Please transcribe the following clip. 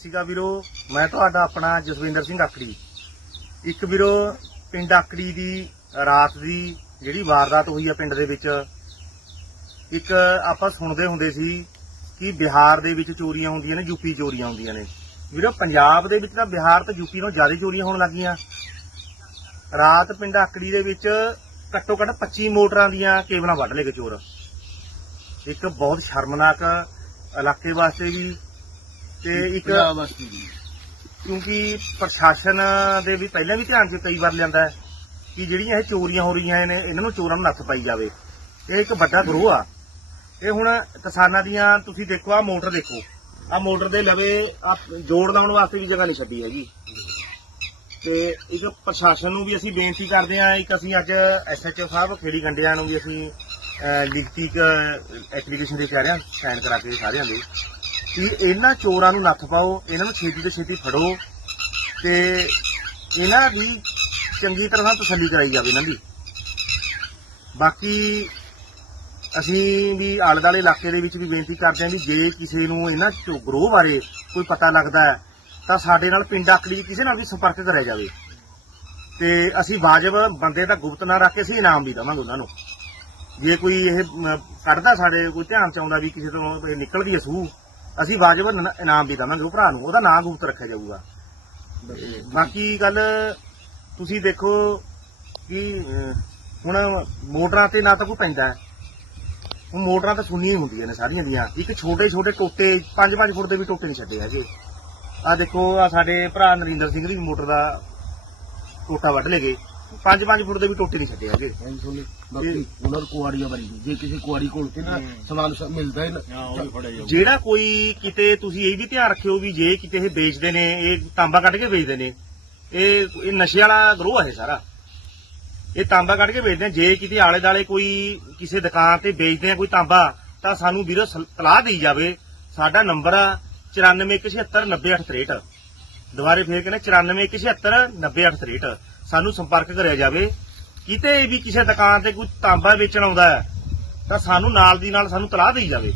ਸੀਗਾ ਵੀਰੋ, ਮੈਂ ਤੁਹਾਡਾ ਆਪਣਾ ਜਸਵਿੰਦਰ ਸਿੰਘ ਆਕੜੀ। ਇੱਕ ਵੀਰੋ, ਪਿੰਡ ਆਕੜੀ ਦੀ ਰਾਤ ਦੀ ਜਿਹੜੀ ਵਾਰਦਾਤ ਹੋਈ ਆ ਪਿੰਡ ਦੇ ਵਿੱਚ, ਇੱਕ ਆਪਾਂ ਸੁਣਦੇ ਹੁੰਦੇ ਸੀ ਕਿ ਬਿਹਾਰ ਦੇ ਵਿੱਚ ਚੋਰੀਆਂ ਹੁੰਦੀਆਂ ਨੇ ਯੂਪੀ ਚੋਰੀਆਂ ਹੁੰਦੀਆਂ ਨੇ। ਵੀਰੋ, ਪੰਜਾਬ ਦੇ ਵਿੱਚ ਤਾਂ ਬਿਹਾਰ ਤੇ ਯੂਪੀ ਨਾਲੋਂ ਜ਼ਿਆਦਾ ਚੋਰੀਆਂ ਹੋਣ ਲੱਗੀਆਂ। ਰਾਤ ਪਿੰਡ ਆਕੜੀ ਦੇ ਵਿੱਚ ਘੱਟੋ ਘੱਟ 25 ਮੋਟਰਾਂ ਦੀਆਂ ਕੇਬਲਾਂ ਵੱਢ ਲਏ ਗਏ ਚੋਰ। ਇੱਕ ਬਹੁਤ ਸ਼ਰਮਨਾਕ ਇਲਾਕੇ ਵਾਸਤੇ ਵੀ ਤੇ ਇੱਕ ਪੰਜਾਬ ਵਾਸਤੇ ਵੀ ਕਿਉਂਕਿ ਪ੍ਰਸ਼ਾਸਨ ਦੇ ਵੀ ਪਹਿਲਾਂ ਵੀ ਧਿਆਨ 'ਚ ਕਈ ਵਾਰ ਲਿਆਂਦਾ ਹੈ ਕਿ ਜਿਹੜੀਆਂ ਇਹ ਚੋਰੀਆਂ ਹੋ ਰਹੀਆਂ ਨੇ ਇਹਨਾਂ ਨੂੰ ਚੋਰਾਂ ਨੂੰ ਨੱਥ ਪਾਈ ਜਾਵੇ। ਇਹ ਇੱਕ ਵੱਡਾ ਗਰੋਹ ਆ। ਇਹ ਹੁਣ ਕਿਸਾਨਾਂ ਦੀਆਂ ਤੁਸੀਂ ਦੇਖੋ ਆ ਮੋਟਰ ਦੇਖੋ। ਆ ਮੋਟਰ ਦੇ ਲਵੇ ਆ ਜੋੜ ਲਾਉਣ ਵਾਸਤੇ ਵੀ ਜਗ੍ਹਾ ਨਹੀਂ ਛੱਡੀ ਹੈਗੀ। ਤੇ ਇੱਕ ਪ੍ਰਸ਼ਾਸਨ ਨੂੰ ਵੀ ਅਸੀਂ ਬੇਨਤੀ ਕਰਦੇ ਹਾਂ ਇੱਕ ਅਸੀਂ ਅੱਜ ਐਸਐਚਓ ਸਾਹਿਬ ਖੇੜੀ ਗੰਡਿਆਂ ਨੂੰ ਵੀ ਅਸੀਂ ਲਿਖਤੀ ਇੱਕ ਐਪਲੀਕੇਸ਼ਨ ਦੇ ਕੇ ਆ ਰਹੇ ਹਾਂ ਸਾਈਨ ਕਰਾ ਕੇ ਸਾਰਿਆਂ ਦੇ। ਕਿ ਇਹਨਾਂ ਚੋਰਾਂ ਨੂੰ ਨੱਥ ਪਾਓ, ਇਹਨਾਂ ਨੂੰ ਛੇਤੀ ਤੋਂ ਛੇਤੀ ਫੜੋ ਤੇ ਇਹਨਾਂ ਦੀ ਚੰਗੀ ਤਰ੍ਹਾਂ ਤਸੱਲੀ ਕਰਾਈ ਜਾਵੇ ਇਹਨਾਂ ਦੀ। ਬਾਕੀ ਅਸੀਂ ਵੀ ਆਲੇ ਦੁਆਲੇ ਇਲਾਕੇ ਦੇ ਵਿੱਚ ਵੀ ਬੇਨਤੀ ਕਰਦੇ ਹਾਂ ਵੀ ਜੇ ਕਿਸੇ ਨੂੰ ਇਹਨਾਂ ਚੋ, ਗਰੋਹ ਬਾਰੇ ਕੋਈ ਪਤਾ ਲੱਗਦਾ ਹੈ, ਤਾਂ ਸਾਡੇ ਨਾਲ ਪਿੰਡ ਆਕੜੀ ਦੀ ਕਿਸੇ ਨਾਲ ਵੀ ਸੰਪਰਕ ਕਰਿਆ ਜਾਵੇ। ਤੇ ਅਸੀਂ ਵਾਜਬ ਬੰਦੇ ਦਾ ਗੁਪਤ ਨਾ ਰੱਖ ਕੇ ਅਸੀਂ ਇਨਾਮ ਵੀ ਦੇਵਾਂਗੇ ਉਹਨਾਂ ਨੂੰ। ਜੇ ਕੋਈ ਇਹ ਕੱਢਦਾ ਸਾਡੇ, ਕੋਈ ਧਿਆਨ ਚ ਆਉਂਦਾ ਵੀ ਕਿਸੇ ਤੋਂ ਨਿਕਲਦੀ ਹੈ ਸੂਹ ਅਸੀਂ ਵਾਜਬ ਨ- ਇਨਾਮ ਵੀ ਦੇਵਾਂਗੇ ਉਹ ਭਰਾ ਨੂੰ ਉਹਦਾ ਨਾਂ ਗੁਪਤ ਰੱਖਿਆ ਜਾਊਗਾ। ਬਾਕੀ ਗੱਲ ਤੁਸੀਂ ਦੇਖੋ ਕਿ ਅਹ, ਹੁਣ ਮੋਟਰਾਂ ਤੇ ਨਾ ਤਾਂ ਕੋਈ ਪੈਂਦਾ ਹੈ। ਹੁਣ ਮੋਟਰਾਂ ਤਾਂ ਸੁੰਨੀਆਂ ਹੀ ਹੁੰਦੀਆਂ ਨੇ ਸਾਰੀਆਂ ਦੀਆਂ। ਇੱਕ ਛੋਟੇ ਛੋਟੇ ਟੋਟੇ 5-5 ਫੁੱਟ ਦੇ ਵੀ ਟੋਟੇ ਨਹੀਂ ਛੱਡੇ ਹੈਗੇ। ਆ ਦੇਖੋ ਆ ਸਾਡੇ ਭਰਾ ਨਰਿੰਦਰ ਸਿੰਘ ਦੀ ਵੀ ਮੋਟਰ ਦਾ ਟੋਟਾ ਵੱਢ ਲਏ ਗਏ। 5-5 ਫੁੱਟ ਦੇ ਵੀ ਟੋਟੇ ਨਹੀਂ ਛੱਡੇ ਹੈਗੇ ਸੁਣੀ ਬਾਕੀ ਉਹਨਾਂ ਨੂੰ ਕੁਆੜੀਆਂ ਬਣੀ ਜੇ ਕਿਸੇ ਕੁਆੜੀ ਕੋਲ ਤੇ ਨਾ ਸਮਾਨ ਸ- ਮਿਲਦਾ ਹੈ ਨਾ ਉਹ ਵੀ ਫੜਿਆ ਜਾਊ ਜਿਹੜਾ ਕੋਈ ਕਿਤੇ ਤੁਸੀਂ ਇਹ ਵੀ ਧਿਆਨ ਰੱਖਿਓ ਵੀ ਜੇ ਕਿਤੇ ਇਹ ਵੇਚਦੇ ਨੇ ਇਹ ਤਾਂਬਾ ਕੱਢ ਕੇ ਵੇਚਦੇ ਨੇ ਇਹ ਇਹ ਨਸ਼ੇ ਵਾਲਾ ਗਰੋਹ ਇਹ ਸਾਰਾ। ਇਹ ਤਾਂਬਾ ਕੱਢ ਕੇ ਵੇਚਦੇ ਨੇ ਜੇ ਕਿਤੇ ਆਲੇ ਦਾਲੇ ਕੋਈ ਕਿਸੇ ਦੁਕਾਨ ਤੇ ਵੇਚਦੇ ਆ ਕੋਈ ਤਾਂਬਾ ਤਾਂ ਸਾਨੂੰ ਵੀਰੋ ਸਲ- ਸਲਾਹ ਦੇਈ ਜਾਵੇ। ਸਾਡਾ ਨੰਬਰ ਆ 9417900863 ਦੁਬਾਰੇ ਫੇਰ ਕਹਿੰਦੇ 9417900863 ਸਾਨੂੰ ਸੰਪਰਕ ਕਰਿਆ ਜਾਵੇ, ਕਿਤੇ ਵੀ ਕਿਸੇ ਦੁਕਾਨ ਤੇ ਕੋਈ ਤਾਂਬਾ ਵੇਚਣ ਆਉਂਦਾ ਹੈ, ਤਾਂ ਸਾਨੂੰ ਨਾਲ ਦੀ ਨਾਲ ਸਾਨੂੰ ਤਲਾਹ ਦੇਈ ਜਾਵੇ।